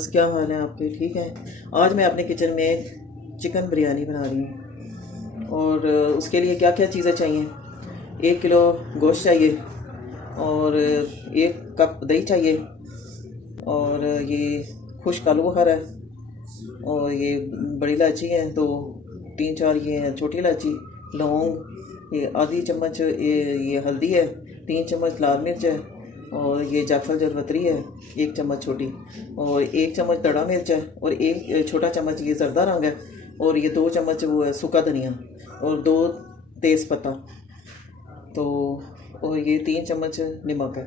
Viewers, क्या हाल है आपके? ठीक है। आज मैं अपने किचन में चिकन बिरयानी बना रही हूँ और उसके लिए क्या क्या चीज़ें चाहिए। 1 किलो गोश्त चाहिए और 1 कप दही चाहिए और ये खुश्क आलू बुखारा है और ये बड़ी इलायची है, तो 3-4 ये है छोटी इलायची, लौंग, ये आधी चम्मच ये हल्दी है, 3 चम्मच लाल मिर्च है और ये जायफल जरवतरी है 1 चम्मच छोटी, और 1 चम्मच तड़ा मिर्च है और 1 छोटा चम्मच ये जरदा रंग है और ये 2 चम्मच वो है सूखा धनिया और 2 तेज़ पत्ता, तो और ये 3 चम्मच नमक है।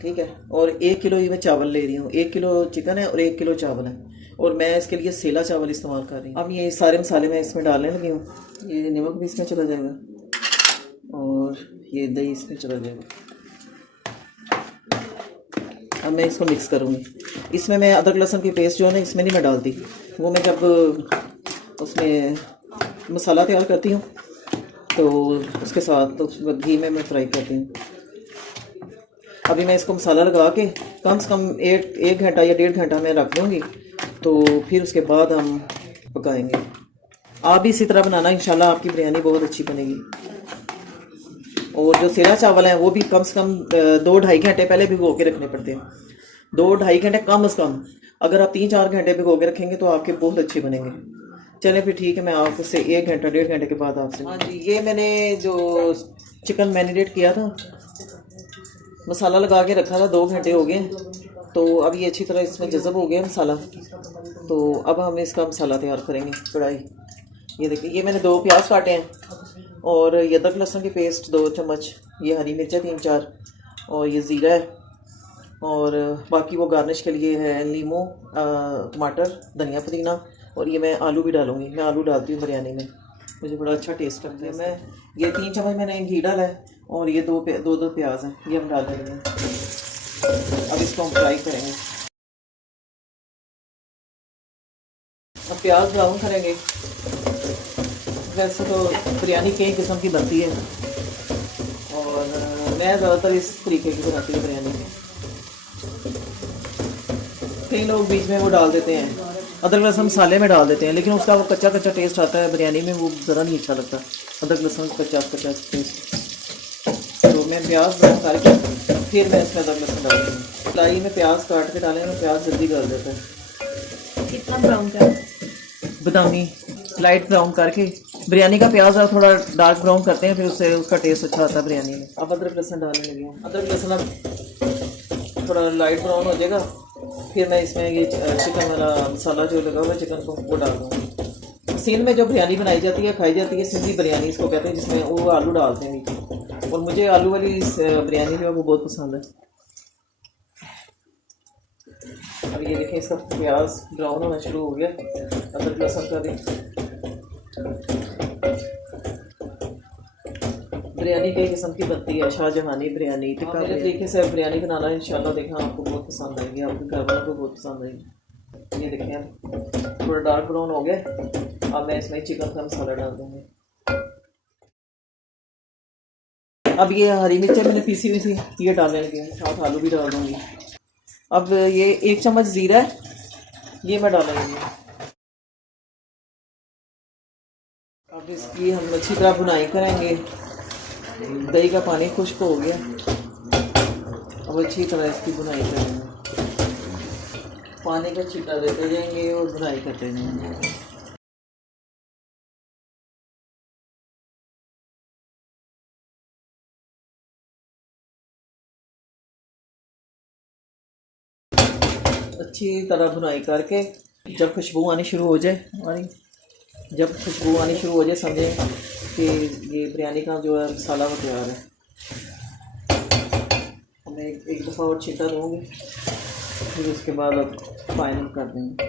ठीक है। और 1 किलो ये मैं चावल ले रही हूँ। 1 किलो चिकन है और 1 किलो चावल है और मैं इसके लिए सेला चावल इस्तेमाल कर रही हूँ। अब ये सारे मसाले मैं इसमें डालने लगी हूँ। ये नमक भी इसमें चला जाएगा और ये दही इसमें चला जाएगा। अब मैं इसको मिक्स करूँगी। इसमें मैं अदरक लहसुन की पेस्ट जो है ना, इसमें नहीं मैं डालती, वो मैं जब उसमें मसाला तैयार करती हूँ तो उसके साथ तो घी में मैं फ्राई करती हूँ। अभी मैं इसको मसाला लगा के कम से कम 1 घंटा या 1.5 घंटा मैं रख दूँगी, तो फिर उसके बाद हम पकाएंगे। आप भी इसी तरह बनाना, इंशाल्लाह आपकी बिरयानी बहुत अच्छी बनेगी। और जो सेला चावल हैं वो भी कम से कम 2-2.5 घंटे पहले भिगो के रखने पड़ते हैं। 2-2.5 घंटे कम से कम। अगर आप 3-4 घंटे भिगो के रखेंगे तो आपके बहुत अच्छे बनेंगे। चलें फिर ठीक है, मैं आपसे 1 घंटा 1.5 घंटे के बाद आपसे। हाँ जी, ये मैंने जो चिकन मैरिनेट किया था, मसाला लगा के रखा था, 2 घंटे हो गए, तो अब ये अच्छी तरह इसमें जज़ब हो गया मसाला। तो अब हम इसका मसाला तैयार करेंगे। कढ़ाई, ये देखिए, ये मैंने 2 प्याज काटे हैं और ये अदरक लहसुन की पेस्ट 2 चम्मच, ये हरी मिर्चें 3-4 और ये ज़ीरा है और बाकी वो गार्निश के लिए है लीमू, टमाटर, धनिया, पुदीना, और ये मैं आलू भी डालूँगी। मैं आलू डालती हूँ बिरयानी में, मुझे बड़ा अच्छा टेस्ट लगता है। मैं ये 3 चम्मच मैंने घी डाला है और ये 2 प्याज हैं, ये हम डाल देंगे। अब इसको हम फ्राई करेंगे। अब प्याज ब्राउन करेंगे। वैसे तो बिरयानी कई किस्म की बनती है और मैं ज़्यादातर इस तरीके की बनाती हूँ बिरयानी। कई लोग बीच में वो डाल देते हैं, अदरक लहसुन मसाले में डाल देते हैं, लेकिन उसका वो कच्चा कच्चा टेस्ट आता है बिरयानी में, वो ज़रा नहीं अच्छा लगता अदरक लहसुन कच्चा टेस्ट। तो मैं प्याज ब्राउन करके फिर मैं इसमें अदरक लहसुन डालती हूँ। कढ़ाई में प्याज काट के डालें ना, प्याज जल्दी गल जाता है। कितना ब्राउन कर? बादामी लाइट ब्राउन करके, बिरयानी का प्याज और थोड़ा डार्क ब्राउन करते हैं, फिर उससे उसका टेस्ट अच्छा आता है बिरयानी में। अब अदरक लहसुन डालने लगी हूँ। अदरक लहसुन अब थोड़ा लाइट ब्राउन हो जाएगा, फिर मैं इसमें ये चिकन वाला मसाला जो लगा हुआ है चिकन को, वो डाल दूँगी। सिंध में जो बिरयानी बनाई जाती है, खाई जाती है, सिंधी बिरयानी इसको कहते हैं, जिसमें वो आलू डालते हैं नीचे, और मुझे आलू वाली बिरयानी जो है वो बहुत पसंद है। अब ये देखिए, इसका प्याज ब्राउन होना शुरू हो गया, अदरक लहसुन का भी। बिरयानी कई किस्म की बनती है, शाहजहानी बिरयानी, टिक्का। मेरे तरीके से बिरयानी बनाना इंशाल्लाह देखना आपको बहुत पसंद आएगी, आपके घर वालों को बहुत पसंद आएगी। ये देखिए, अब थोड़ा डार्क ब्राउन हो गया। अब मैं इसमें चिकन का मसाला डाल दूँगी। अब ये हरी मिर्चें मैंने पीसी हुई थी, ये डालने लगी, साथ आलू भी डाल दूँगी। अब ये 1 चम्मच ज़ीरा है, ये मैं डालने लगी। अब इसकी हम अच्छी तरह बुनाई करेंगे। दही का पानी खुश्क हो गया, अब अच्छी तरह इसकी बुनाई करेंगे। पानी का छींटा देते जाएंगे और बुनाई करते जाएंगे। अच्छी तरह बुनाई करके जब खुशबू आनी शुरू हो जाए, समझें कि ये बिरयानी का जो है मसाला वो तैयार है। मैं एक दफ़ा और छींटा लूँगी, फिर उसके बाद अब फाइनल कर देंगे।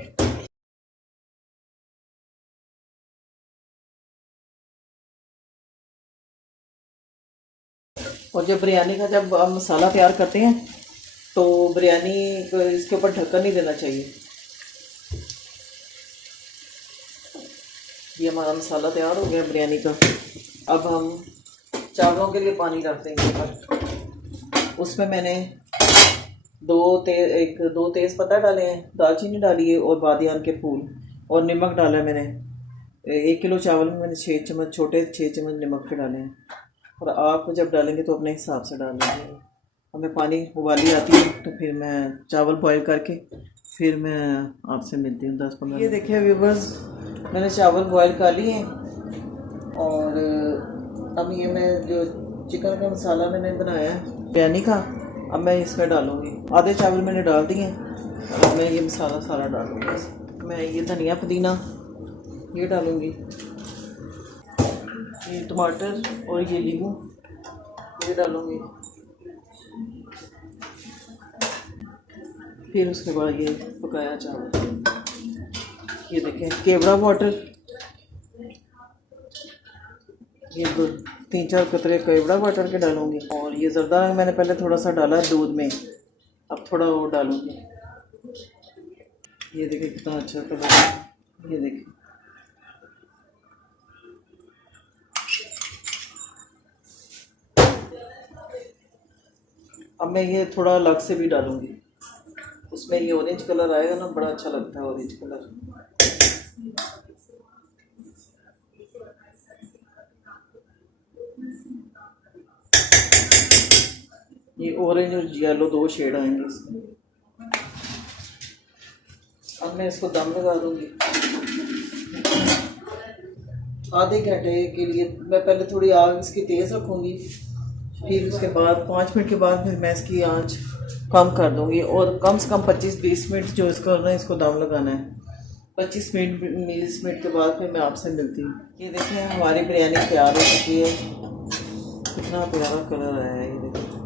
और जब बिरयानी का जब हम मसाला तैयार करते हैं तो बिरयानी को इसके ऊपर ढक्कन नहीं देना चाहिए। ये हमारा मसाला तैयार हो गया बिरयानी का। अब हम चावलों के लिए पानी रख देंगे। उसमें मैंने दो तेज़ पत्ता डाले हैं, दालचीनी डाली है और बादियान के फूल और नमक डाला है मैंने। 1 किलो चावल में मैंने 6 चम्मच, छोटे 6 चम्मच नमक के डाले हैं। और आप जब डालेंगे तो अपने हिसाब से डाल लीजिए। हमें पानी उबाली आती है तो फिर मैं चावल बॉईल करके फिर मैं आपसे मिलती हूँ 10-15। ये देखिए व्यूअर्स, मैंने चावल बॉईल कर लिए हैं और अब ये मैं जो चिकन का मसाला मैंने बनाया है बिरयानी का, अब मैं इसमें डालूँगी। आधे चावल मैंने डाल दिए हैं और मैं ये मसाला सारा डालूँगी। मैं ये धनिया पुदीना ये डालूँगी, ये टमाटर और ये नींबू ये डालूँगी। फिर उसके बाद ये पकाया चावल, ये देखें केवड़ा वाटर, ये 3-4 कतरे केवड़ा वाटर के डालूँगी। और ये ज़रदा रंग मैंने पहले थोड़ा सा डाला दूध में, अब थोड़ा और डालूँगी। ये देखिए कितना अच्छा कलर है, ये देखिए। अब मैं ये थोड़ा अलग से भी डालूँगी, उसमें ये ऑरेंज कलर आएगा ना, बड़ा अच्छा लगता है ऑरेंज कलर। ये ऑरेंज और येलो 2 शेड आएंगे इसमें। अब मैं इसको दम लगा दूंगी आधे घंटे के लिए। मैं पहले थोड़ी आग इसकी तेज़ रखूँगी, फिर उसके बाद 5 मिनट के बाद फिर मैं इसकी आंच कम कर दूंगी और कम से कम 25-20 मिनट जो इसको ना इसको दम लगाना है। 25-20 मिनट के बाद फिर मैं आपसे मिलती हूँ। ये देखें हमारी बिरयानी तैयार हो चुकी है, कितना प्यारा कलर आया है ये देखें।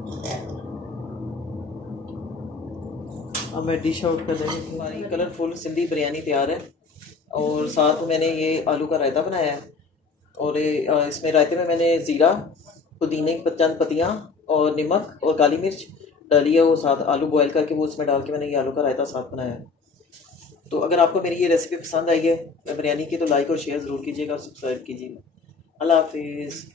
अब मैं डिश आउट कर देंगे। हमारी कलरफुल सिंधी बिरयानी तैयार है और साथ में मैंने ये आलू का रायता बनाया है और इसमें रायते में मैंने ज़ीरा, पुदीने की चंद पत्तियाँ और नमक और काली मिर्च डाली है, वो साथ आलू बॉयल करके वो उसमें डाल के मैंने ये आलू का रायता साथ बनाया है। तो अगर आपको मेरी ये रेसिपी पसंद आई है बिरयानी की तो लाइक और शेयर ज़रूर कीजिएगा और सब्सक्राइब कीजिएगा। अल्लाह हाफिज़।